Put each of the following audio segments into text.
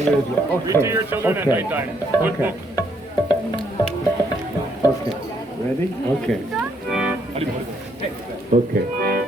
Okay. Read to your children okay. at nighttime. Good okay. book. Okay. Ready? Okay. Okay.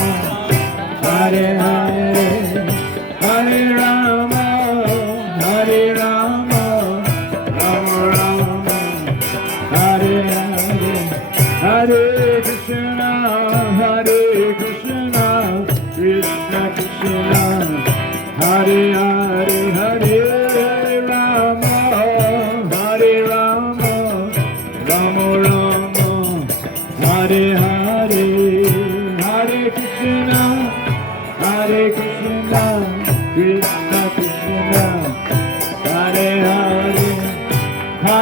Hare Hare, Hare Hare Hare Hare Hare Hare Hare Hare Hare Hare Hare Hare Krishna Krishna Krishna Krishna Krishna.